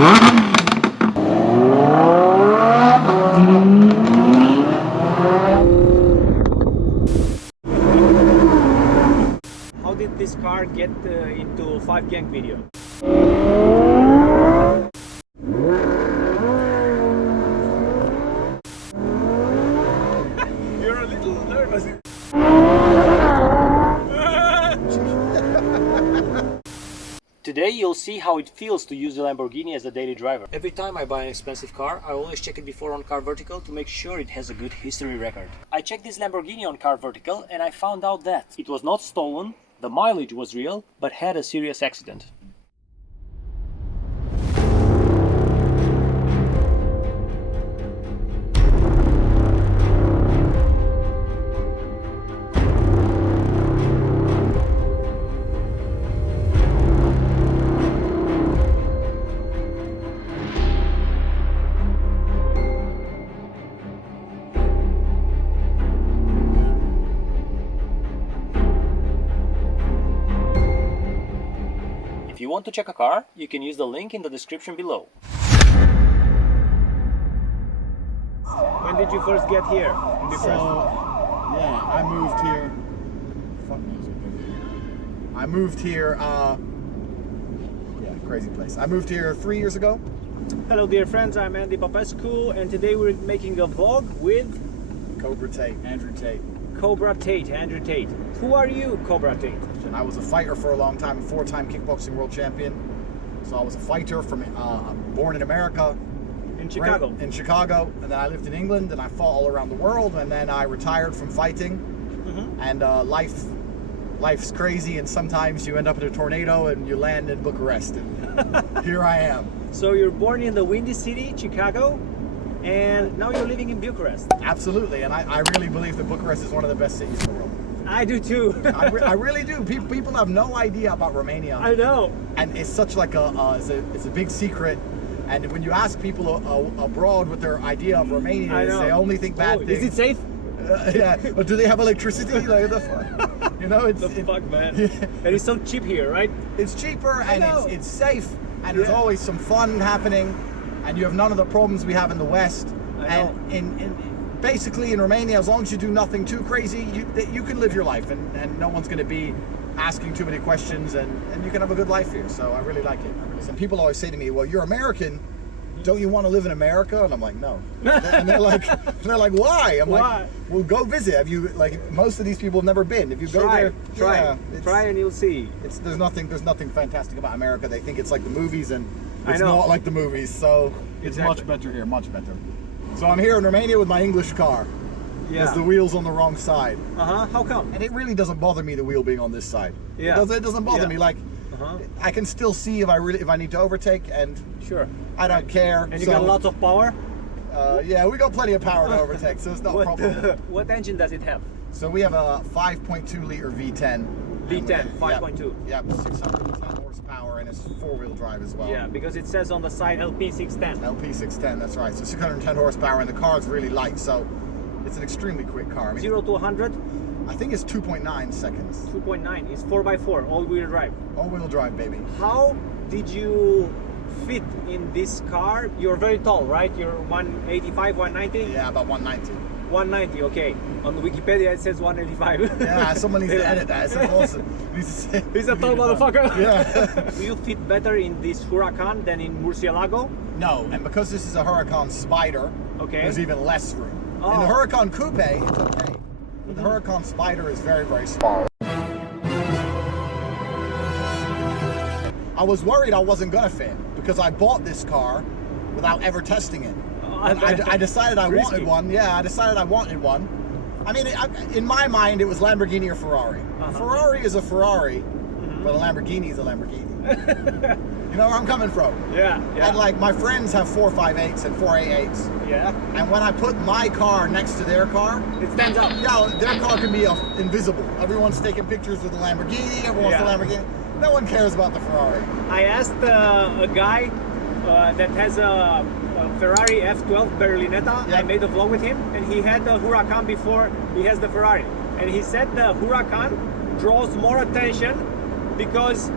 How did this car get into 5Gang video? You're a little nervous. Today you'll see how it feels to use the Lamborghini as a daily driver. Every time I buy an expensive car, I always check it before on Car Vertical to make sure it has a good history record. I checked this Lamborghini on Car Vertical and I found out that it was not stolen, the mileage was real, but had a serious accident. If you want to check a car, you can use the link in the description below. When did you first get here in Bucharest? I moved here. I moved here. Crazy place. I moved here 3 years ago. Hello dear friends, I'm Andy Popescu and today we're making a vlog with Cobra Tate, Andrew Tate. Cobra Tate, Andrew Tate. Who are you, Cobra Tate? I was a fighter for a long time, a 4-time kickboxing world champion. So I was a fighter from born in America. In Chicago? In Chicago, and then I lived in England and I fought all around the world, and then I retired from fighting. And life's crazy, and sometimes you end up in a tornado and you land in Bucharest, and here I am. So you're born in the Windy City, Chicago, and now you're living in Bucharest. Absolutely, and I really believe that Bucharest is one of the best cities in the world. I do too. I really do. People have no idea about Romania. I know. And it's such like it's a big secret. And when you ask people abroad what their idea of Romania is, they only think bad things. Is it safe? Yeah. Or do they have electricity? Like the fuck? You know, it's the fuck, man. And it's so cheap here, right? It's cheaper and it's safe, and there's always some fun happening, and you have none of the problems we have in the West. Basically in Romania, as long as you do nothing too crazy, you can live your life, and no one's going to be asking too many questions, and you can have a good life here. So I really like it. Some people always say to me, well, you're American, don't you want to live in America? And I'm like, no. And they're like, why? I'm like, well, go visit. Have you, like, most of these people have never been. If you go there, try and you'll see. There's nothing fantastic about America. They think it's like the movies, and it's not like the movies. So it's much better here, much better. So I'm here in Romania with my English car. Because the wheel's on the wrong side. How come? And it really doesn't bother me, the wheel being on this side. It doesn't bother me. Like, I can still see if I need to overtake, and I don't care. And you got lots of power? Yeah, we got plenty of power to overtake, so it's not a problem. What engine does it have? So we have a 5.2 liter V10. V10, 5.2. Yeah, 610 horsepower, and it's 4-wheel drive as well. Yeah, because it says on the side LP610. LP610, that's right. So 610 horsepower, and the car is really light, so it's an extremely quick car. I mean, 0 to 100? I think it's 2.9 seconds. 2.9. It's 4x4, all-wheel drive. All-wheel drive, baby. How did you fit in this car? You're very tall, right? You're 185, 190? Yeah, about 190. 190, okay. On Wikipedia it says 185. Yeah, someone needs to edit that. It's awesome. He's a tall motherfucker. Yeah. Do you fit better in this Huracan than in Murcielago? No, and because this is a Huracan Spider, there's even less room. In the Huracan Coupe, it's okay. But the Huracan Spider is very, very small. I was worried I wasn't gonna fit because I bought this car without ever testing it. I decided I wanted one. Yeah, I decided I wanted one. I mean, in my mind, it was Lamborghini or Ferrari. Ferrari is a Ferrari, but a Lamborghini is a Lamborghini. You know where I'm coming from? Yeah. And like my friends have 458s and 488s. Yeah. And when I put my car next to their car, it stands up. Yeah, their car can be invisible. Everyone's taking pictures with the Lamborghini. Everyone's the Lamborghini. No one cares about the Ferrari. I asked a guy that has a Ferrari F12 Berlinetta. I made a vlog with him, and he had the Huracan before he has the Ferrari. And he said the Huracan draws more attention because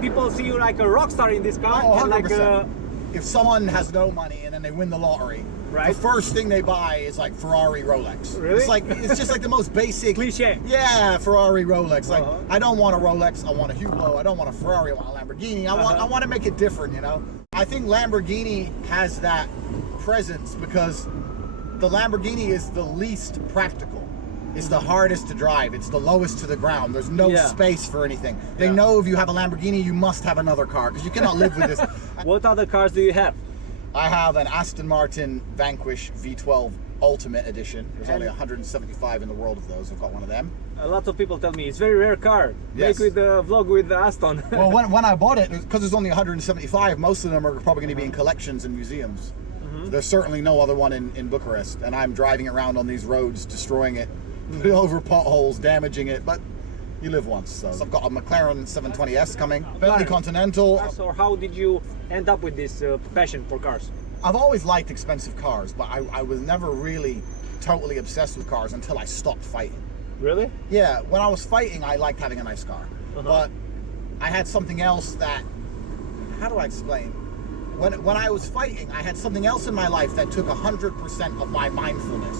people see you like a rock star in this car, and like if someone has no money and then they win the lottery, Right. the first thing they buy is like Ferrari, Rolex. Really? It's just like the most basic Cliche. Yeah, Ferrari, Rolex. Like Uh-huh. I don't want a Rolex, I want a Hublot. I don't want a Ferrari, I want a Lamborghini. I want to make it different, you know. I think Lamborghini has that presence because the Lamborghini is the least practical. It's the hardest to drive. It's the lowest to the ground. There's no Yeah. space for anything. They Yeah. know if you have a Lamborghini, you must have another car because you cannot live with this. What other cars do you have? I have an Aston Martin Vanquish V12 Ultimate Edition. There's only And- 175 in the world of those. I've got one of them. A lot of people tell me it's very rare car. Yes. Make with the vlog with Aston. Well, when I bought it, because there's only 175, most of them are probably going to be in collections and museums. There's certainly no other one in Bucharest, and I'm driving around on these roads, destroying it, over potholes, damaging it, but you live once. So I've got a McLaren 720S coming, Bentley Continental. So how did you end up with this passion for cars? I've always liked expensive cars, but I was never really totally obsessed with cars until I stopped fighting. Really? Yeah, when I was fighting, I liked having a nice car. But I had something else that, how do I explain? When I was fighting, I had something else in my life that took 100% of my mindfulness.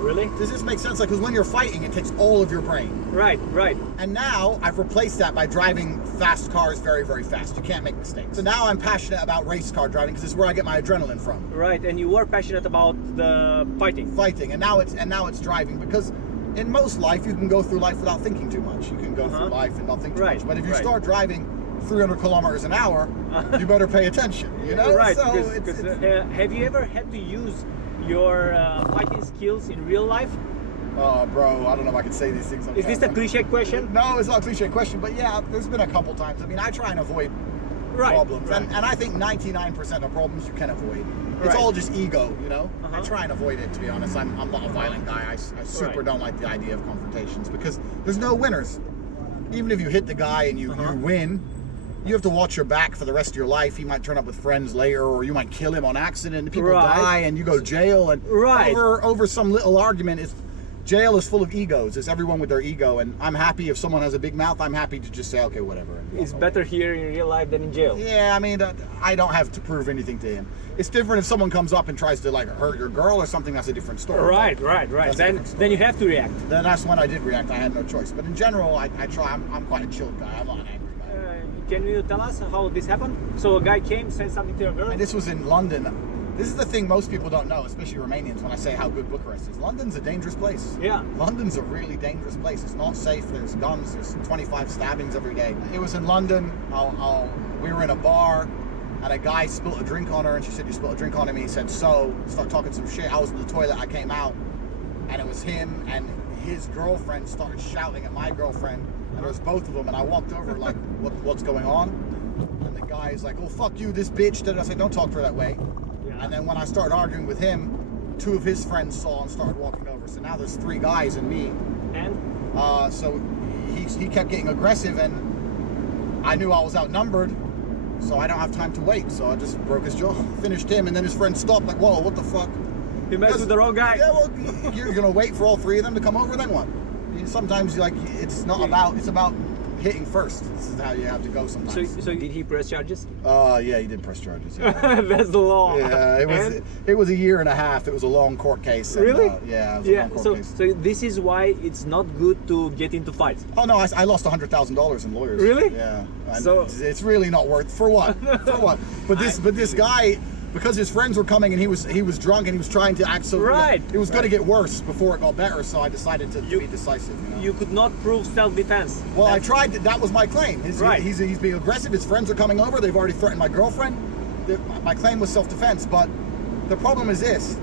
Really? Does this make sense? Like, because when you're fighting, it takes all of your brain. Right, right. And now I've replaced that by driving fast cars very, very fast. You can't make mistakes. So now I'm passionate about race car driving because it's where I get my adrenaline from. Right, and you were passionate about the fighting. Fighting, and now it's driving because in most life you can go through life without thinking too much. You can go through life and not think too Right, much. But if you right. start driving 300 kilometers an hour, you better pay attention. You know, Right, So because have you ever had to use your fighting skills in real life? oh, bro, I don't know if I can say these things on Is this a camera. cliche question? No, it's not a cliche question, but yeah, there's been a couple times. I mean, I try and avoid Right, problems, right. and I think 99% of problems you can avoid. It's Right. all just ego, you know. I Uh-huh. try and avoid it. To be honest, I'm not a violent guy. I super Right. don't like the idea of confrontations because there's no winners. Even if you hit the guy and you win, you have to watch your back for the rest of your life. He might turn up with friends later, or you might kill him on accident. People Right. die, and you go to jail. And Right. over some little argument, jail is full of egos. It's everyone with their ego, and I'm happy if someone has a big mouth. I'm happy to just say, okay, whatever. and walk It's away. better here in real life than in jail. Yeah, I mean, I don't have to prove anything to him. It's different if someone comes up and tries to like hurt your girl or something. That's a different story. Right. That's a Then different story. then you have to react. Then that's when I did react. I had no choice. But in general, I try. I'm quite a chilled guy. I'm not an angry guy. Can you tell us how this happened? So a guy came, said something to a girl. And this was in London. This is the thing most people don't know, especially Romanians, when I say how good Bucharest is. London's a dangerous place. Yeah. London's a really dangerous place. It's not safe. There's guns. There's 25 stabbings every day. It was in London. We were in a bar, and a guy spilled a drink on her, and she said, "You spilled a drink on him." He said, "So," started talking some shit. I was in the toilet. I came out, and it was him and his girlfriend started shouting at my girlfriend, and it was both of them. And I walked over like, "What's going on?" And the guy's like, "Oh, fuck you, this bitch." And I said, "Don't talk to her that way." Yeah. And then when I started arguing with him, two of his friends saw and started walking over. So now there's three guys and me. And So he kept getting aggressive, and I knew I was outnumbered, so I don't have time to wait. So I just broke his jaw, finished him, and then his friend stopped like, "Whoa, what the fuck?" you messed with the wrong guy. Yeah, well, you're gonna wait for all three of them to come over, then what? Sometimes like it's not about, it's about hitting first. This is how you have to go sometimes. So did he press charges? Yeah, he did press charges. Yeah. That's the law. Yeah, And- it was a year and a half. It was a long court case. And, Really? yeah, it was a long court case. So this is why it's not good to get into fights. Oh no, I lost $100,000 in lawyers. Really? Yeah. And So- it's really not worth for what? For what? But this guy, because his friends were coming and he was drunk and he was trying to act so Right. It was going to get worse before it got better. So I decided to be decisive. You know? You could not prove self-defense. Well, I tried. That was my claim. Right. He's being aggressive. His friends are coming over. They've already threatened my girlfriend. My claim was self-defense. But the problem is this: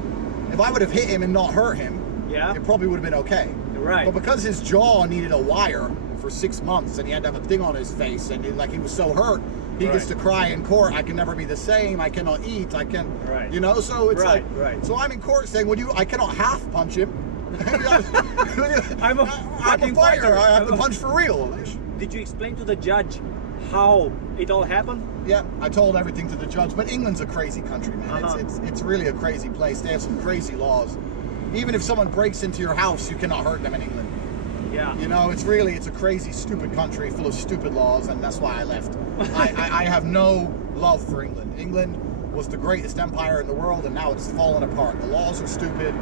if I would have hit him and not hurt him, Yeah. it probably would have been okay. Right. But because his jaw needed a wire for 6 months, and he had to have a thing on his face, and he was so hurt, he gets to Right. cry in court. I can never be the same. I cannot eat. I can. Right. You know. So it's Right, like. right. So I'm in court saying, "Well, I cannot half punch him." I'm a I'm a fucking fighter. fighter. I have to punch for real. Did you explain to the judge how it all happened? Yeah, I told everything to the judge. But England's a crazy country, man. Uh-huh. It's really a crazy place. They have some crazy laws. Even if someone breaks into your house, you cannot hurt them in England. Yeah. You know, it's a crazy, stupid country full of stupid laws, and that's why I left. I have no love for England. England was the greatest empire in the world, and now it's fallen apart. The laws are stupid.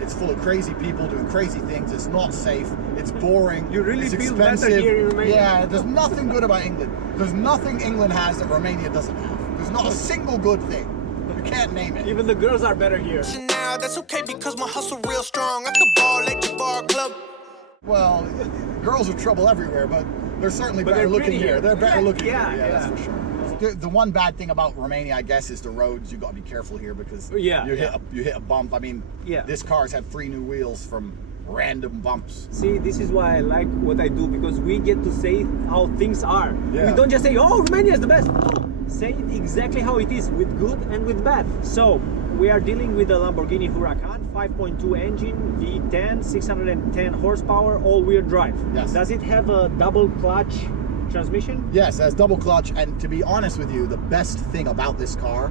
It's full of crazy people doing crazy things. It's not safe. It's boring. You really it's feel expensive. better here in Romania? Yeah, there's nothing good about England. There's nothing England has that Romania doesn't have. There's not a single good thing. You can't name it. Even the girls are better here. Now that's okay because my hustle real strong. I could ball at your bar club. Well, girls are trouble everywhere, but they're certainly But better they're looking pretty here. here. They're better Yeah, looking yeah, here. Yeah, that's yeah. for sure. The one bad thing about Romania, I guess, is the roads. You got to be careful here because Yeah, you hit a bump. I mean, Yeah. this car's had 3 new wheels from random bumps. See, this is why I like what I do, because we get to say how things are. Yeah. We don't just say, oh, Romania is the best. No, say it exactly how it is, with good and with bad. So, we are dealing with a Lamborghini Huracan, 5.2 engine, V10, 610 horsepower, all-wheel drive. Yes. Does it have a double clutch transmission? Yes, it has double clutch, and to be honest with you, the best thing about this car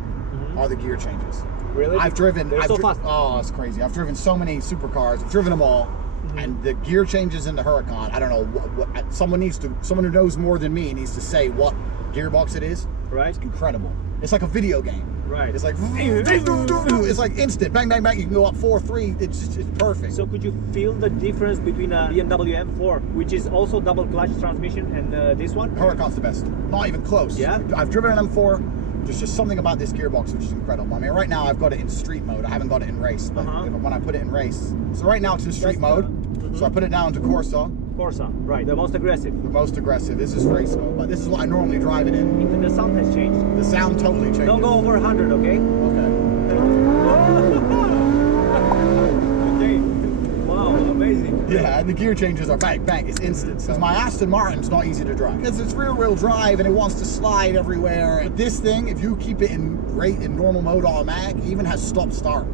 are the gear changes. Really? I've driven. They're so fast. Oh, it's crazy. I've driven so many supercars. I've driven them all, and the gear changes in the Huracan. I don't know what someone who knows more than me needs to say what gearbox it is. Right? Incredible. It's like a video game. Right. It's like it's like instant. Bang, bang, bang. You can go up 4-3. It's perfect. So could you feel the difference between a BMW M4, which is also double clutch transmission, and this one? Huracan's the best. Not even close. Yeah? I've driven an M4. There's just something about this gearbox which is incredible. I mean, right now I've got it in street mode. I haven't got it in race, but when I put it in race, so right now it's in street mode. So I put it down to Corsa, Corsa, right, the most aggressive. the most aggressive. This is race mode, but this is what I normally drive it in. Even the sound has changed. The sound totally changes. Don't go over 100, okay? Okay. Okay. Wow, amazing. Yeah, and the gear changes are bang, bang. It's instant. So my Aston Martin's not easy to drive because it's rear-wheel drive and it wants to slide everywhere. But this thing, if you keep it in normal mode automatic, it even has stop-start.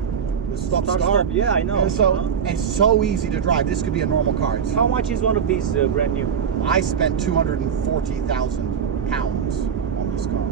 Stop. Yeah, I know. And so it's so easy to drive. This could be a normal car. How much is one of these brand new? I spent £240,000 on this car.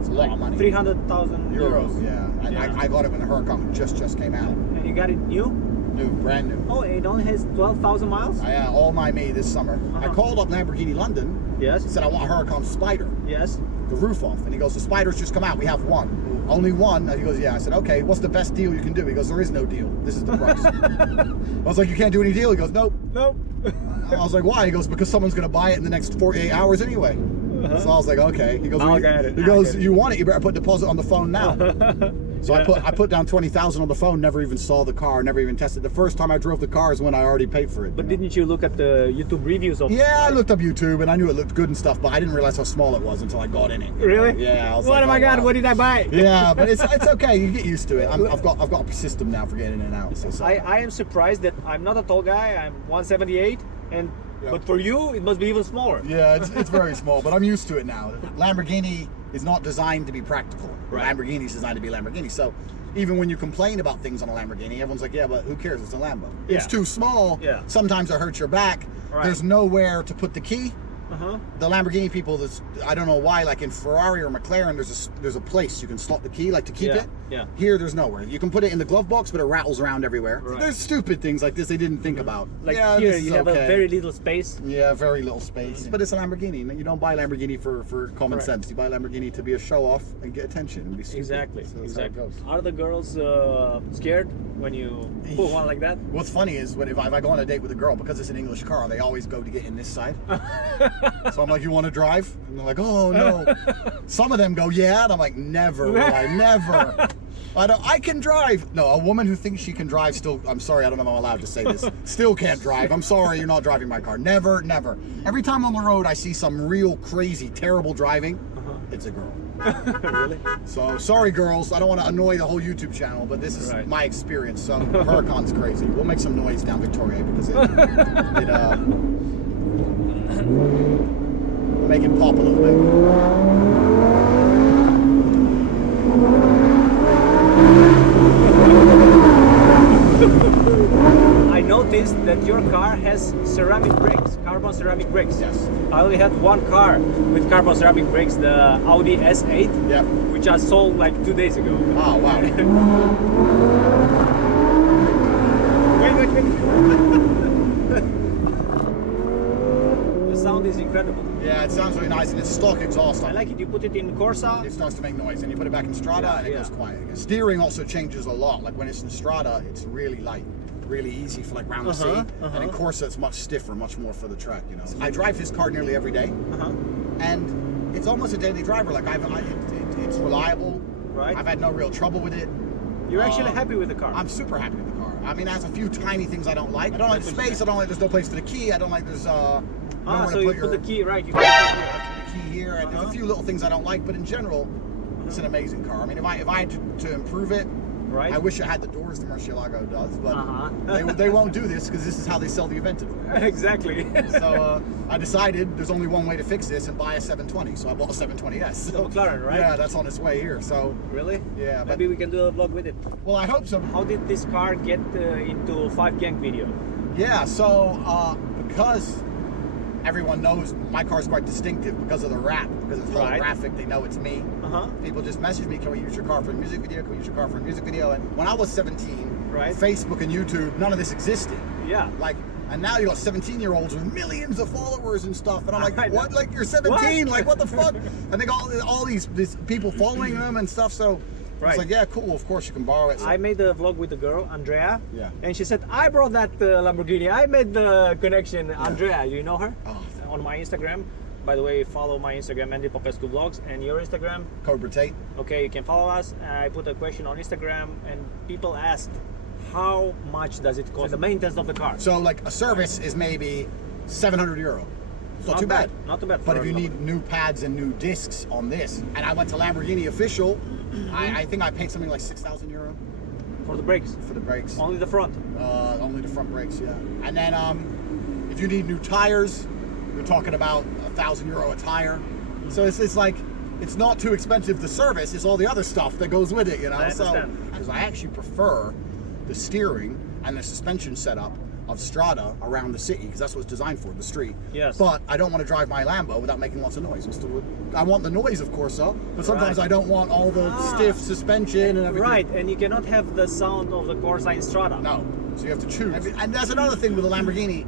It's a lot of money. 300,000 euros. Yeah. And I got it when the Huracan just came out. And you got it new? New, brand new. Oh, it only has 12,000 miles? All my me this summer. I called up Lamborghini London. Yes. Said I want a Huracan Spider. Yes. The roof off. And he goes, the Spider's just come out. We have one. Only one? And he goes, yeah. I said, okay, what's the best deal you can do? He goes, there is no deal. This is the price. I was like, you can't do any deal? He goes, nope. Nope. I was like, why? He goes, because someone's going to buy it in the next 48 hours anyway. So I was like, okay. He goes, I'll get it. He goes, you want it? You better put deposit on the phone now. So I put down 20,000 on the phone. Never even saw the car. Never even tested. The first time I drove the car is when I already paid for it. But didn't you look at the YouTube reviews of? Yeah, I looked up YouTube and I knew it looked good and stuff, but I didn't realize how small it was until I got in it. Really? Yeah. I was What like, oh my God? wow. What did I buy? Yeah, but it's okay. You get used to it. I've got a system now for getting in and out. So. I am surprised that I'm not a tall guy. I'm 178, and but for you it must be even smaller. Yeah, it's very small, but I'm used to it now. Lamborghini is not designed to be practical. Right. Lamborghini is designed to be Lamborghini. So even when you complain about things on a Lamborghini, everyone's like, yeah, but who cares? It's a Lambo. Yeah. It's too small. Yeah. Sometimes it hurts your back. Right. There's nowhere to put the key. Uh-huh. The Lamborghini people, I don't know why, like in Ferrari or McLaren, there's a place you can slot the key, like to keep it. Yeah. Here, there's nowhere. You can put it in the glove box, but it rattles around everywhere. Right. There's stupid things like this they didn't think about. Like yeah, here, this you is have okay. a very little space. Yeah, very little space. But it's a Lamborghini. You don't buy Lamborghini for common Right. sense. You buy Lamborghini to be a show off and get attention and be stupid. Exactly. So that's Exactly. how it goes. Are the girls scared when you pull one like that? What's funny is if I go on a date with a girl, because it's an English car, they always go to get in this side. So I'm like, you want to drive? And they're like, oh no. Some of them go, yeah. And I'm like, never, will I never. I can drive. No, a woman who thinks she can drive still, I'm sorry, I don't know if I'm allowed to say this, still can't drive. I'm sorry, you're not driving my car. Never, never. Every time on the road I see some real crazy, terrible driving, it's a girl. Really? So, sorry girls, I don't want to annoy the whole YouTube channel, but this is Right. my experience. So, Huracan's crazy. We'll make some noise down Victoria because it make it pop a little bit. I noticed that your car has ceramic brakes, carbon ceramic brakes. Yes. I only had one car with carbon ceramic brakes, the Audi S8, Yep. which I sold like 2 days ago. Oh, wow. Wait. The sound sound is incredible. Yeah, it sounds really nice, and it's stock exhaust. I like it. You put it in Corsa. It starts to make noise, and you put it back in Strada, and it Yeah. goes quiet again. Steering also changes a lot. Like when it's in Strada, it's really light, really easy for like round the sea, and in Corsa it's much stiffer, much more for the track. You know, I drive this car nearly every day, and it's almost a daily driver. Like it's reliable. Right. I've had no real trouble with it. You're actually happy with the car. I'm super happy with the car. I mean, it has a few tiny things I don't like. I don't like the space. I don't like there's no place for the key. I don't like there's nowhere so to you put put your the key right. You put the key right. key here, and there's a few little things I don't like, but in general, it's an amazing car. I mean, if I had to improve it, Right. I wish it had the doors the Murcielago does, but they won't do this because this is how they sell the Aventador. Exactly. So I decided there's only one way to fix this and buy a 720. So I bought a 720S. The McLaren, right? Yeah, that's on its way here. So Really? Yeah, but- Maybe we can do a vlog with it. well, I hope so. How did this car get into 5 Gang video? Yeah, so because everyone knows my car's quite distinctive because of the wrap, because it's Right. holographic, they know it's me. People just message me, can we use your car for a music video? Can we use your car for a music video? And when I was 17, Right. Facebook and YouTube, none of this existed. Yeah. Like, and now you got 17-year-olds with millions of followers and stuff, and I'm I like, know. what? Like you're 17? What? Like what the fuck? And they got all these people following them and stuff. So Right. it's like, yeah, cool. Of course you can borrow it. So, I made a vlog with the girl, Andrea. Yeah. And she said, I brought that Lamborghini. I made the connection. Andrea, you know her? Oh. On my Instagram. By the way, follow my Instagram, Andy Popescu Vlogs, and your Instagram. Cobra Tate. Okay, you can follow us. I put a question on Instagram, and people asked, how much does it cost? The maintenance of the car. So like a service is maybe €700. It's not too bad. Not too bad. But for if you a need new pads and new discs on this, and I went to Lamborghini Official, I think I paid something like €6,000 for the brakes, for the brakes. only the front. Only the front brakes, yeah. And then if you need new tires, you're talking about €1,000 a tire. So it's like, it's not too expensive to service, it's all the other stuff that goes with it, you know? I understand. So, because I actually prefer the steering and the suspension setup of Strada around the city, because that's what it's designed for, the street. Yes. But I don't want to drive my Lambo without making lots of noise. I want the noise, of course, but sometimes Right. I don't want all the stiff suspension and everything. Right, and you cannot have the sound of the Corsa in Strada. No, so you have to choose. And that's another thing with a Lamborghini.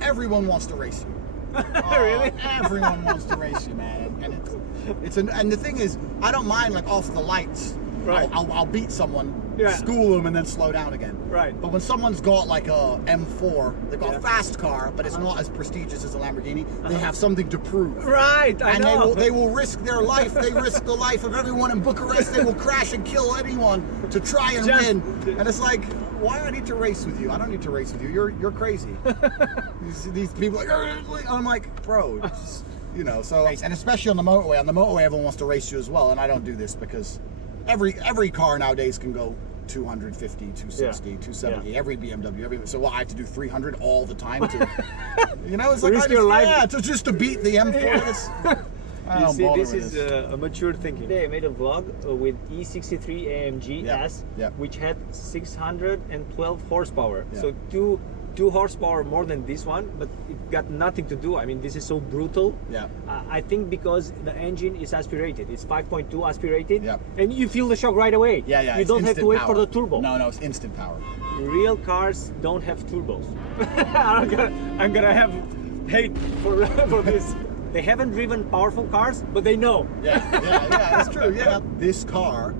Everyone wants to race you. Really? Everyone wants to race you, man. And and the thing is, I don't mind like off the lights. Right. I'll beat someone, Yeah. school them, and then slow down again. Right. But when someone's got like a M4, they've got Yeah. a fast car, but it's not as prestigious as a Lamborghini. They have something to prove. Right, I And know. they will risk their life. They risk the life of everyone in Bucharest. They will crash and kill anyone to try and Just- win. And it's like, why do I need to race with you? I don't need to race with you. You're crazy. these people are like, I'm like, bro, just, you know. So, and especially on the motorway. On the motorway, everyone wants to race you as well, and I don't do this because every car nowadays can go 250, 260, 270. Yeah. Every BMW, so what? I have to do 300 all the time to, you know, it's like Risk I your just, life. yeah, just to beat the M4. It's- I You don't see, bother this with is this. a mature thinking. Today I made a vlog with E63 AMG Yeah, S, yeah. which had 612 horsepower. Yeah. So two horsepower more than this one, but it got nothing to do. I mean, this is so brutal. Yeah. I think because the engine is aspirated. It's 5.2 aspirated. Yeah. And you feel the shock right away. Yeah, You it's don't have to instant wait power. for the turbo. No, it's instant power. Real cars don't have turbos. I'm gonna have hate for for this. They haven't driven powerful cars, but they know. Yeah, that's true. Yeah, this car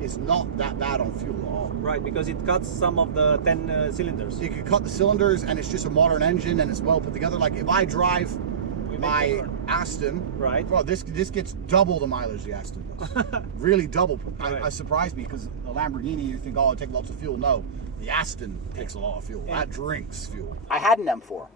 is not that bad on fuel at all. Right, because it cuts some of the 10 cylinders. You can cut the cylinders, and it's just a modern engine, and it's well put together. Like if I drive my make Aston, Right. well, this gets double the mileage the Aston does. Really double. Right. I surprised me because the Lamborghini, you think, oh, it takes lots of fuel. No, the Aston takes a lot of fuel. That drinks fuel. I had an M4,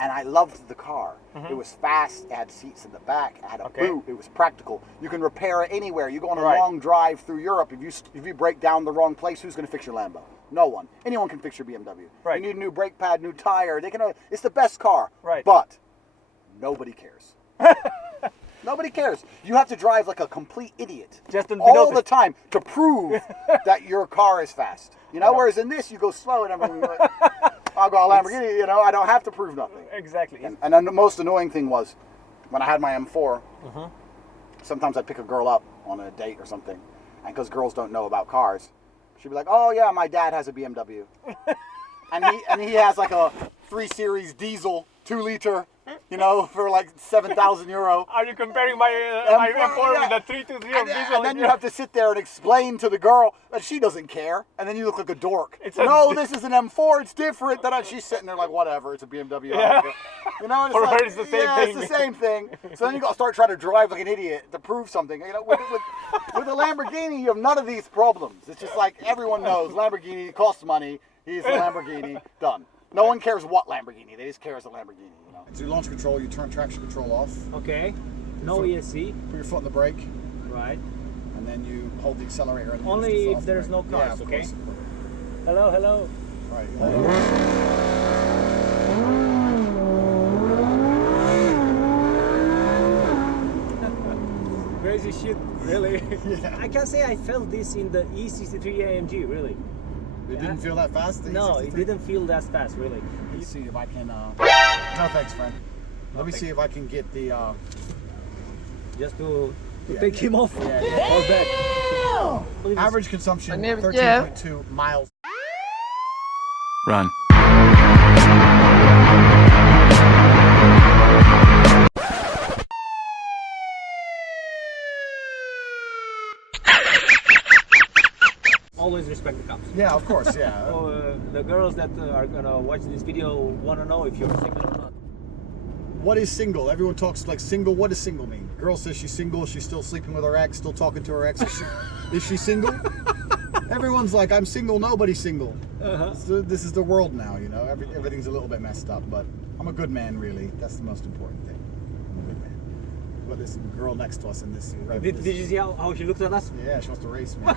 and I loved the car. It was fast. It had seats in the back. It had a boot. It was practical. You can repair it anywhere. You go on a Right. long drive through Europe. If you break down the wrong place, who's going to fix your Lambo? No one. Anyone can fix your BMW. Right. You need a new brake pad, new tire. They can. It's the best car. Right. But nobody cares. Nobody cares. You have to drive like a complete idiot Just to be all noticed. the time to prove that your car is fast. You know, whereas in this you go slow and everything. I'll go a Lamborghini. You know, I don't have to prove nothing. Exactly. And then the most annoying thing was when I had my M4. Sometimes I'd pick a girl up on a date or something, and because girls don't know about cars, she'd be like, "Oh yeah, my dad has a BMW." And he has like a 3 Series diesel 2 liter, you know, for like 7,000 euro. Are you comparing my my M4 yeah. with the 323 of And then you have to sit there and explain to the girl that she doesn't care, and then you look like a dork. No, this is an M4. It's different. Then she's sitting there like, whatever. It's a BMW. Yeah. You know, it's For like, her, it's the same yeah, thing. it's the same thing. So then you got to start trying to drive like an idiot to prove something. You know, with a Lamborghini, you have none of these problems. It's just like everyone knows Lamborghini costs money. He's a Lamborghini. Done. No one cares what Lamborghini. They just care as a Lamborghini. You know. To do launch control, you turn traction control off. Okay. No ESC. Put your foot on the brake. Right. And then you hold the accelerator. And Only if there's no yeah, cars, of okay? course. Hello, hello. Right. Crazy shit, really. Yeah. I can say I felt this in the E63 AMG, really. It didn't feel that fast? the No, E63? it didn't feel that fast, really. Let me see if I can. No thanks, friend. Let me see if I can get the. Just to Yeah, take yeah. him off Yeah, or back. Look at this. Average consumption My name is 13.2 miles. Run. Always respect the cops. Yeah, of course. Yeah. So, the girls that are gonna watch this video want to know if you're single or not. What is single? Everyone talks like single. What does single mean? Girl says she's single. She's still sleeping with her ex. Still talking to her ex. Is she single? Everyone's like, I'm single. Nobody's single. So this is the world now. You know, everything's a little bit messed up. But I'm a good man, really. That's the most important thing. I'm a good man. But this girl next to us in this. Did you see how she looked at us? Yeah, she wants to race me.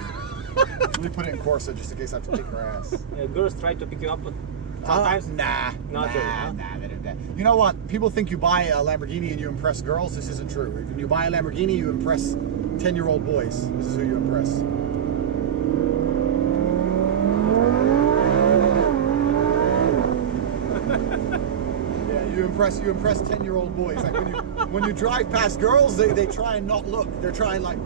Let me put it in Corsa just in case I have to kick her ass. Girls try to pick you up, but sometimes Nah. Not really, huh? They don't. You know what? People think you buy a Lamborghini and you impress girls. This isn't true. When you buy a Lamborghini, you impress 10-year-old boys. This is who you impress. Yeah, you impress 10-year-old boys. Like when you drive past girls, they try and not look. They're trying like,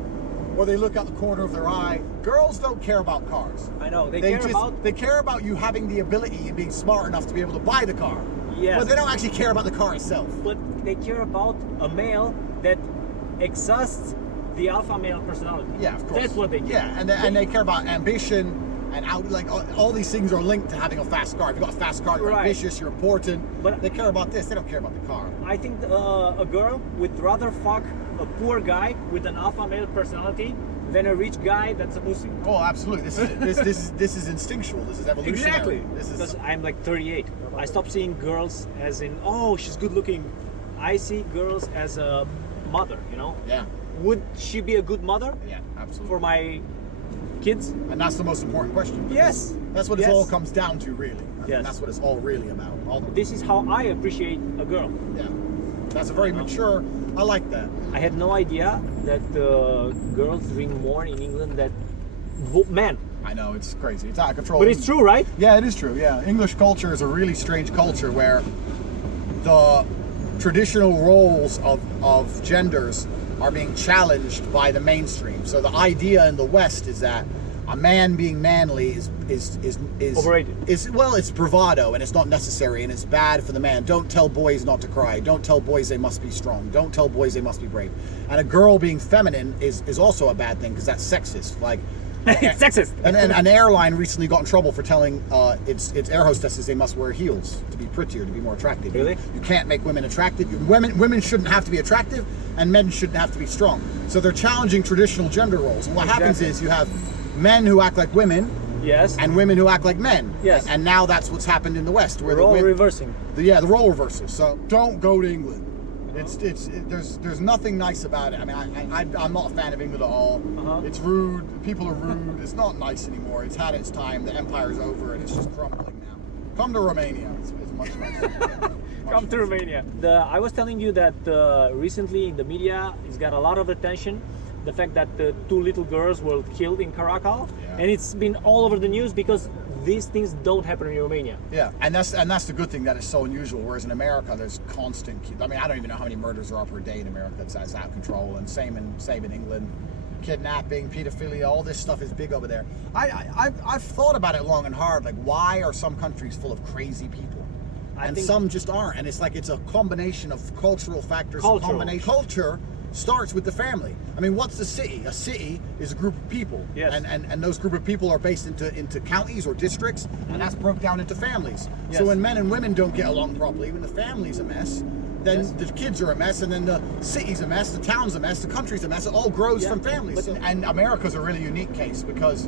or they look out the corner of their eye. Girls don't care about cars. I know they care about you having the ability and being smart enough to be able to buy the car. Yes. But they don't actually care about the car itself. but they care about a male that exhausts the alpha male personality. Yeah, of course. That's what they care. Yeah, and they care about ambition and out, like all these things are linked to having a fast car. If you've got a fast car, you're Right. ambitious, you're important. But- they care about this. They don't care about the car. I think a girl would rather fuck a poor guy with an alpha male personality than a rich guy that's a pussy. Oh, absolutely. This is instinctual. This is evolutionary. Exactly. This is Because I'm like 38. I stopped seeing girls as in, oh, she's good looking. I see girls as a mother, you know? yeah, Would she be a good mother yeah, absolutely. for my kids? And that's the most important question. because Yes. That's what it Yes. all comes down to, really. I mean, Yes. that's what it's all really about. This is how I appreciate a girl. Yeah. That's a very mature. I like that. I had no idea that girls drink more in England than men. I know it's crazy. It's out of control. But it's true, right? Yeah, it is true. Yeah, English culture is a really strange culture where the traditional roles of genders are being challenged by the mainstream. So the idea in the West is that a man being manly is Overrated. It's bravado and it's not necessary and it's bad for the man. Don't tell boys not to cry. Don't tell boys they must be strong. Don't tell boys they must be brave. And a girl being feminine is also a bad thing because that's sexist. Like It's sexist. and an airline recently got in trouble for telling its air hostesses they must wear heels to be prettier, to be more attractive. Really? You can't make women attractive. Women shouldn't have to be attractive, and men shouldn't have to be strong. So they're challenging traditional gender roles. And what happens Exactly. is you have men who act like women Yes. and women who act like men. Yes. And now that's what's happened in the West, where We're all the reversing. the role reversals. So don't go to England. There's nothing nice about it. I mean, I'm not a fan of England at all. Uh-huh. It's rude. People are rude. It's not nice anymore. It's had its time. The empire's over, and it's just crumbling now. Come to Romania. It's much nicer. Come to Romania. I was telling you that recently in the media, it's got a lot of attention. The fact that the 2 little girls were killed in Caracal, Yeah. and it's been all over the news because these things don't happen in Romania. Yeah, and that's the good thing that is so unusual. Whereas in America, there's constant. I mean, I don't even know how many murders there are per day in America. It's out of control, and same in England. Kidnapping, pedophilia, all this stuff is big over there. I've thought about it long and hard. Like, why are some countries full of crazy people? and think- some just aren't. And it's like it's a combination of cultural factors. Culture starts with the family. I mean, what's a city? A city is a group of people, Yes. and those group of people are based into counties or districts, and that's broke down into families. Yes. So when men and women don't get along properly, when the family's a mess, then Yes. the kids are a mess, and then the city's a mess, the town's a mess, the country's a mess. It all grows Yeah, from families. but- And America's a really unique case because,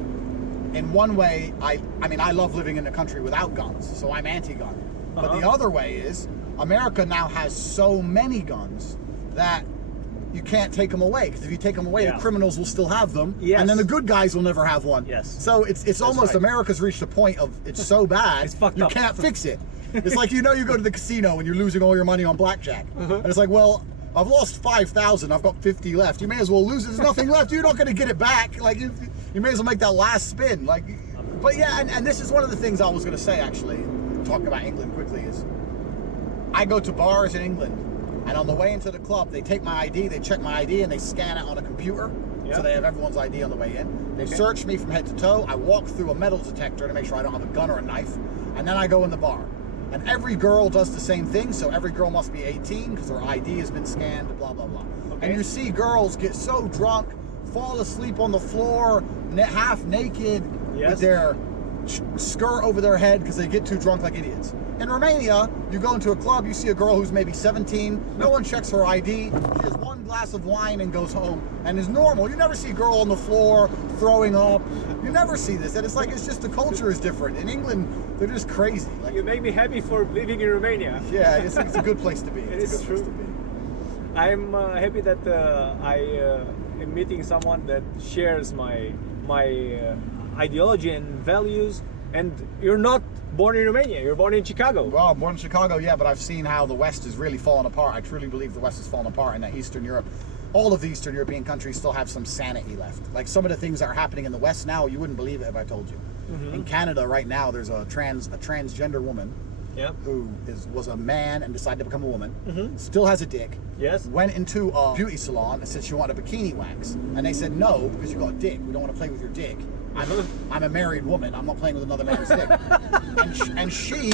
in one way, I mean, I love living in a country without guns, so I'm anti-gun. But the other way is, America now has so many guns that you can't take them away, because if you take them away, Yeah. the criminals will still have them, Yes. and then the good guys will never have one. Yes. So it's almost right. America's reached a point of it's so bad It's fucked you up. can't fix it. It's like, you go to the casino and you're losing all your money on blackjack, and it's like, well, I've lost 5,000, I've got 50 left. You may as well lose it. There's nothing left. You're not going to get it back. Like you may as well make that last spin. Like, but yeah, and this is one of the things I was going to say actually, talking about England quickly is, I go to bars in England, and on the way into the club, they take my ID, they check my ID, and they scan it on a computer. Yeah. So they have everyone's ID on the way in. They search me from head to toe. I walk through a metal detector to make sure I don't have a gun or a knife, and then I go in the bar. And every girl does the same thing, so every girl must be 18 because their ID has been scanned, blah, blah, blah. Okay. And you see girls get so drunk, fall asleep on the floor, half naked, Yes. with their skirt over their head because they get too drunk like idiots. In Romania, you go into a club, you see a girl who's maybe 17, no one checks her ID, she has one glass of wine and goes home, and is normal. You never see a girl on the floor throwing up. You never see this, and it's just the culture is different. In England, they're just crazy. Like, You make me happy for living in Romania. yeah, it's a good place to be. It It's a is good place true. to be. I'm happy that I am meeting someone that shares my ideology and values. And you're not born in Romania. You're born in Chicago. Well, I'm born in Chicago, yeah, but I've seen how the West is really fallen apart. I truly believe the West has fallen apart, and that Eastern Europe, all of the Eastern European countries still have some sanity left. Like some of the things that are happening in the West now, you wouldn't believe it if I told you. In Canada right now, there's a transgender woman Yep. who was a man and decided to become a woman, still has a dick, Yes. went into a beauty salon and said she wanted a bikini wax. And they said, no, because you got a dick. We don't want to play with your dick. I'm a married woman. I'm not playing with another man's dick. And she,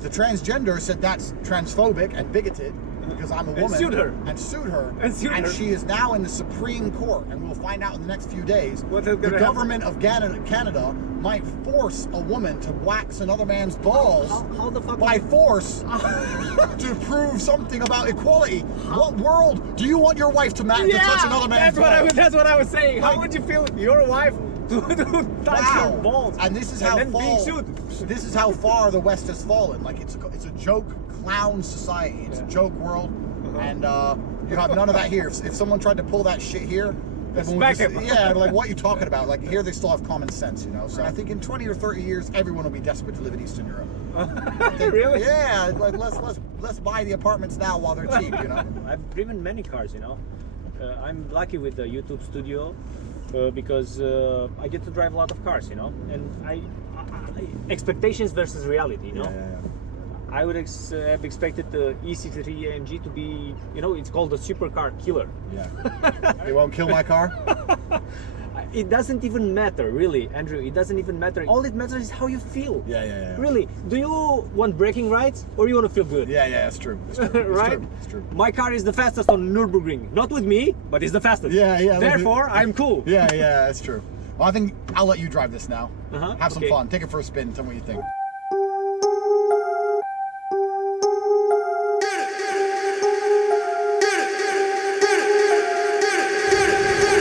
the transgender, said that's transphobic and bigoted because I'm a woman. sued her. And sued her. And sued her. she is now in the Supreme Court. And we'll find out in the next few days. What is The gonna government of Canada might force a woman to wax another man's balls How the fuck? by force to prove something about equality. What world do you want your wife to touch another man's balls? That's what I was saying. How Like- would you feel if your wife to touch your balls? And this is how then being far sued. this is how far the West has fallen. Like it's a joke clown society. It's a joke world, and you have none of that here. If someone tried to pull that shit here, everyone would Smack just, him. yeah, like what are you talking about? Like here they still have common sense, you know. So I think in 20 or 30 years, everyone will be desperate to live in Eastern Europe. Really? Yeah, like let's buy the apartments now while they're cheap, you know. I've driven many cars, you know. I'm lucky with the YouTube studio because I get to drive a lot of cars, you know. And I expectations versus reality, you know. I would have expected the E63 AMG to be, you know, it's called the supercar killer. Yeah. It won't kill my car. It doesn't even matter, really, Andrew. It doesn't even matter. All it matters is how you feel. Yeah. Really, do you want braking rights or you want to feel good? Yeah, that's true. It's true. It's Right? True. It's true. My car is the fastest on Nürburgring. Not with me, but it's the fastest. Yeah. Therefore, I'm cool. Yeah, that's true. Well, I think I'll let you drive this now. Have some okay. fun. Take it for a spin. Tell me what you think.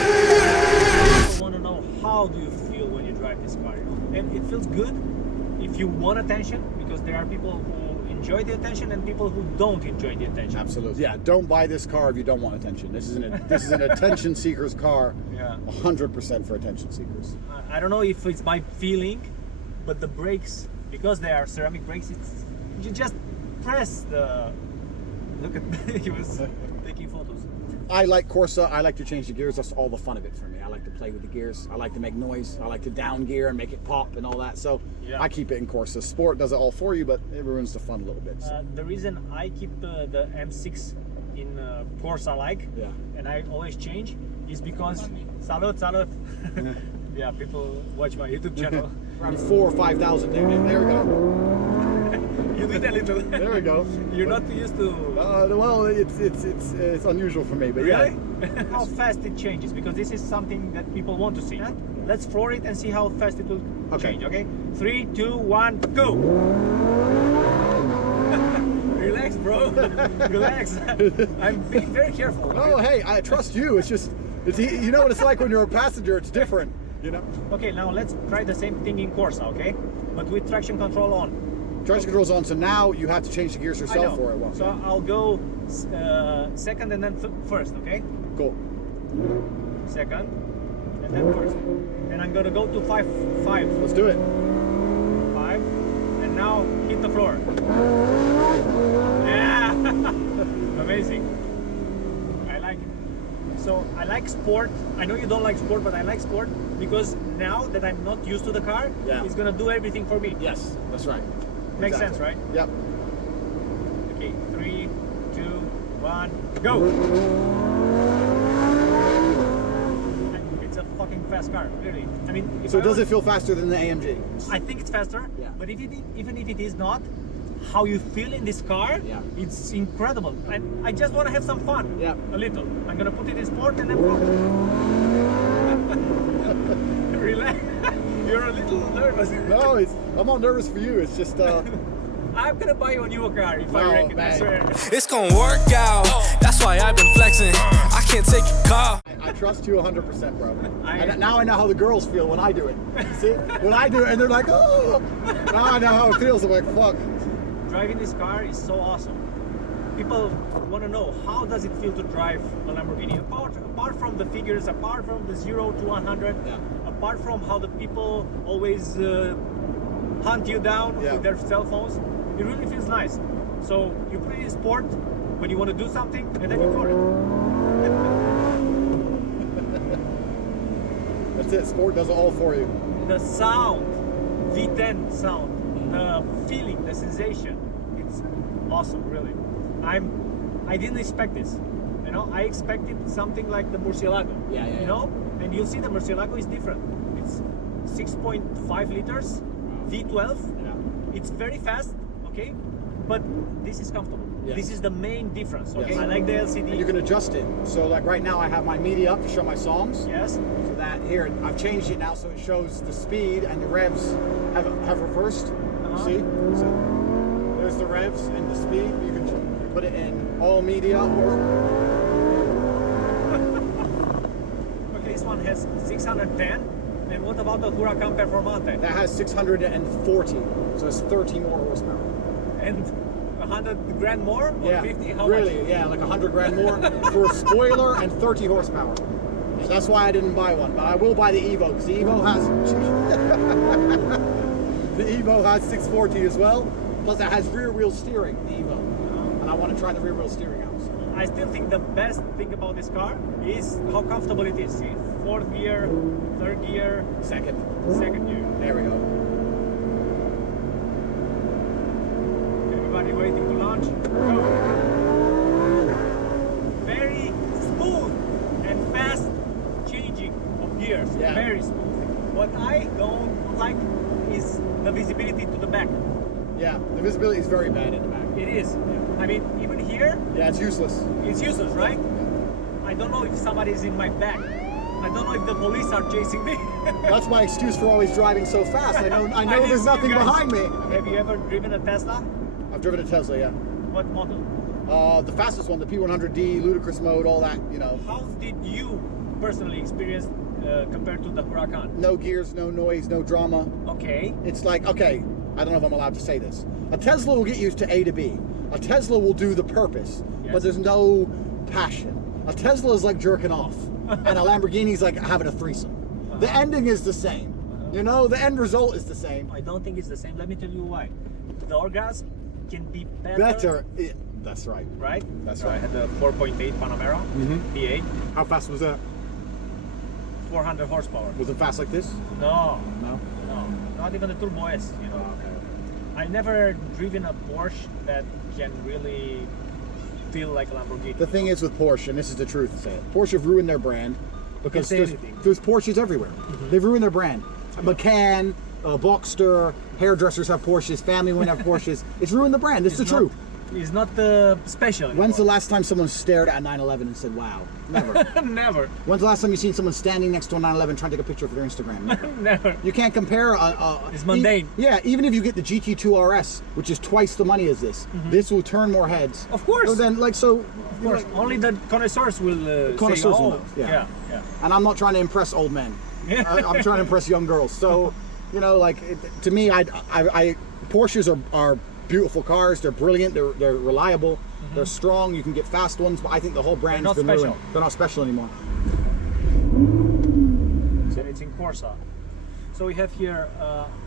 I want to know, how do you feel when you drive this car? You know? And it feels good if you want attention, because there are people who enjoy the attention and people who don't enjoy the attention. Absolutely. Yeah, don't buy this car if you don't want attention. This is an attention seeker's car. Yeah. 100% for attention seekers. I don't know if it's my feeling, but the brakes, because they are ceramic brakes, you just press the. Look at he was taking photos. I like Corsa. I like to change the gears. That's all the fun of it for me. I like to play with the gears. I like to make noise. I like to down gear and make it pop and all that. So Yeah. I keep it in Corsa. Sport does it all for you, but it ruins the fun a little bit. So. The reason I keep the M6 in Corsa like, Yeah. and I always change, is because salut. Yeah, people watch my YouTube channel. Around 4,000 or 5,000 there. There we go. You did a little. There we go. You're not used to. Well, it's unusual for me, but Really? yeah. How fast it changes, because this is something that people want to see. Let's floor it and see how fast it will change. Okay. 3, 2, 1, go. Relax, bro. Relax. I'm being very careful. Oh, hey, I trust you. It's just, you know what it's like when you're a passenger. It's different, you know. Okay, now let's try the same thing in Corsa, okay? But with traction control on. Traction control's on, so now you have to change the gears I yourself know. for it. Well, So I'll go second and then first, okay? cool. Second and then first. And I'm gonna go to 5. Let's do it. 5. And now hit the floor. Yeah! Amazing. I like it. So I like sport. I know you don't like sport, but I like sport because now that I'm not used to the car, Yeah. it's gonna do everything for me. Yes, that's right. Makes Exactly. sense, right? Yep. Okay, 3, 2, 1, go! It's a fucking fast car, really. I mean, if So I does were- it feel faster than the AMG? I think it's faster, Yeah. but even if it is not, how you feel in this car, Yeah. it's incredible. And I just want to have some fun, Yeah. a little. I'm gonna put it in sport and then relax. You're a little nervous. No, I'm not nervous for you. It's just I'm gonna buy you a new car if I Oh, reckon. I man. swear. It's gonna work out. That's why I've been flexing. I can't take your car. I trust you 100%, bro. I- And now I know how the girls feel when I do it. See, when I do it, and they're like, "Oh!" Now I know how it feels. I'm like, "Fuck." Driving this car is so awesome. People want to know, how does it feel to drive a Lamborghini? Apart from the figures, apart from the 0 to 100, Yeah. apart from how the people always hunt you down Yeah. with their cell phones, it really feels nice. So you put it in sport when you want to do something, and then you floor it. That's it. Sport does it all for you. The sound, V10 sound, the feeling, the sensation, it's awesome, really. I didn't expect this. You know, I expected something like the Murcielago. Yeah, yeah, You yeah. know, and you'll see the Murcielago is different. It's 6.5 liters, V12. Yeah. It's very fast, okay, but this is comfortable. Yes. This is the main difference. Okay, Yes. I like the LCD. And you can adjust it. So like right now, I have my media up to show my songs. Yes. So that here, I've changed it now, so it shows the speed and the revs have reversed. Uh-huh. See? So there's the revs and the speed. You can put it in all media or Okay, this one has 610. And what about the Huracan Performante? that has 640. So it's 30 more horsepower. And 100 grand more? Or Yeah, 50? How really, much? yeah, like 100 grand more for a spoiler and 30 horsepower. So that's why I didn't buy one, but I will buy the Evo because the Evo has the Evo has 640 as well. Plus, it has rear wheel steering. The Evo, and I want to try the rear wheel steering out. So. I still think the best thing about this car is how comfortable it is. See, 4th gear, 3rd gear, Second, 2nd gear. there we go. Everybody waiting to launch. Go. Very smooth and fast changing of gears. Yeah. Very smooth. What I don't like is the visibility to the back. Yeah, the visibility is very bad in the back. It is. I mean, even here, Yeah, it's useless. it's useless, right? I don't know if somebody's in my back. I don't know if the police are chasing me. That's my excuse for always driving so fast. I know didn't there's see nothing you guys. behind me. Have you ever driven a Tesla? I've driven a Tesla, yeah. What model? The fastest one, the P100D, ludicrous mode, all that, you know. How did you personally experience compared to the Huracan? No gears, no noise, no drama. Okay. It's like, okay, I don't know if I'm allowed to say this. A Tesla will get you to A to B. A Tesla will do the purpose, Yes. but there's no passion. A Tesla is like jerking off, and a Lamborghini is like having a threesome. The ending is the same. You know, the end result is the same. I don't think it's the same. Let me tell you why. The orgasm can be better. Better. Yeah, that's right. Right? That's So I right. had the 4.8 Panamera V8, How fast was that? 400 horsepower. Was it fast like this? No, No. no, not even the Turbo S. You know, okay. I never driven a Porsche that can really feel like a Lamborghini. The thing is with Porsche, and this is the truth to say it, Porsche have ruined their brand because say there's, anything. there's Porsches everywhere. They've ruined their brand. Macan, Boxster, hairdressers have Porsches, family women have Porsches. It's ruined the brand. It's the truth. It's not special. When's the last time someone stared at a 911 and said, wow? Never. Never. When's the last time you seen someone standing next to a 911 trying to take a picture for their Instagram? Never. Never. You can't compare It's mundane. Even if you get the GT2 RS, which is twice the money as this, this will turn more heads. Of course. So then, like, so... Of course. Only the connoisseurs will Connoisseurs say, will oh, know, yeah. yeah. And I'm not trying to impress old men. I'm trying to impress young girls. So, you know, like, to me, Porsches are beautiful cars. They're brilliant. They're reliable. They're strong. You can get fast ones, but I think the whole brand has been ruined. They're not special anymore. So it's in Corsa. So we have here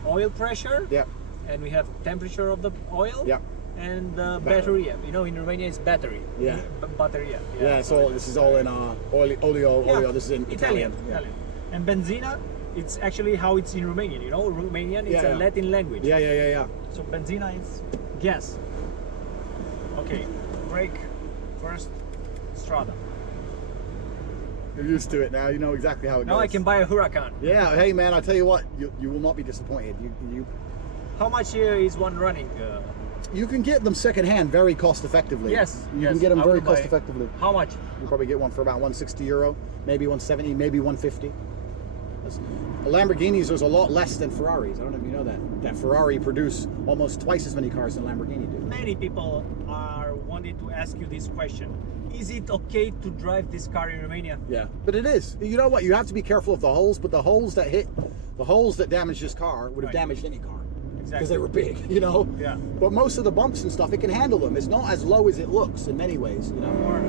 oil pressure. Yeah. And we have temperature of the oil. Yeah. And battery. You know, in Romania it's battery. Yeah. Batteria. Yeah. This is all in olio. This is in Italian. Yeah. And benzina, it's actually how it's in Romanian. You know, Romanian is a Latin language. Yeah. So benzina is gas. Okay, brake first, Strada. You're used to it now. You know exactly how it Now goes. I can buy a Huracan. Yeah. Hey man, I tell you what, you will not be disappointed. How much is one running? You can get them secondhand very cost effectively. Yes. You can get them I very will buy. cost effectively. How much? You probably get one for about €160, maybe 170, maybe 150. Lamborghinis, there's a lot less than Ferraris. I don't know if you know that. That Ferrari produce almost twice as many cars than Lamborghini do. Many people are wanting to ask you this question. Is it okay to drive this car in Romania? Yeah, but it is. You know what? You have to be careful of the holes, but the holes that damaged this car would have damaged any car. Because they were big, you know? Yeah. But most of the bumps and stuff, it can handle them. It's not as low as it looks in many ways, you know? Or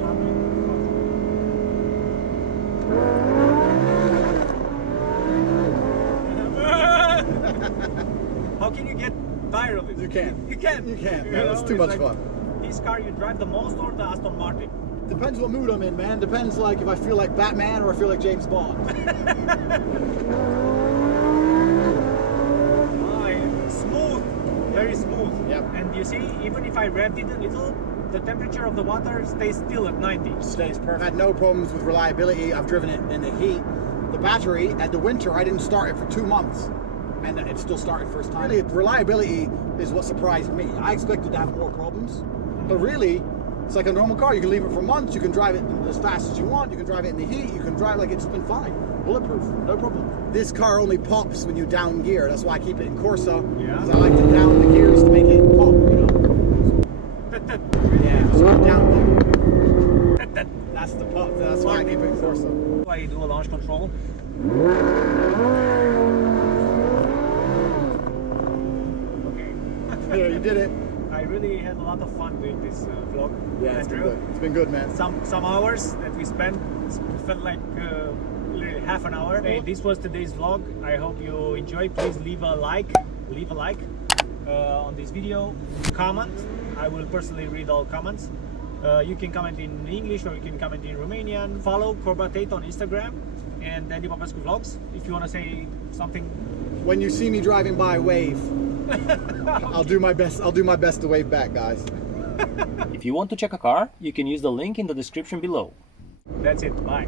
how can you get tired of it? You can. You can. You can. You Yeah, know, it's too much like, fun. This car you drive the most or the Aston Martin? Depends what mood I'm in, man. Depends like if I feel like Batman or I feel like James Bond. Smooth, very smooth. Yep. And you see, even if I revved it a little, the temperature of the water stays still at 90. Stays perfect. I've had no problems with reliability. I've driven it in the heat. The battery, at the winter, I didn't start it for 2 months. And it still started first time. Really, reliability is what surprised me. I expected to have more problems. But really, it's like a normal car. You can leave it for months. You can drive it as fast as you want. You can drive it in the heat. You can drive like it's been fine. Bulletproof, no problem. This car only pops when you down gear. That's why I keep it in Corsa. Yeah. Because I like to down the gears to make it pop, you know? Yeah, just down there. That's the pop. That's why I keep it in Corsa. Why you do a launch control? Okay. Yeah, you did it. I really had a lot of fun doing this vlog. Yeah, it's been Andrew. good. It's been good, man. Some hours that we spent felt like literally half an hour. Hey, this was today's vlog. I hope you enjoyed. Please leave a like on this video. Comment. I will personally read all comments. You can comment in English or you can comment in Romanian. Follow Corbatate on Instagram and Andy Popescu Vlogs if you want to say something. When you see me driving by, wave. I'll do my best. I'll do my best to wave back, guys. If you want to check a car, you can use the link in the description below. That's it. Bye.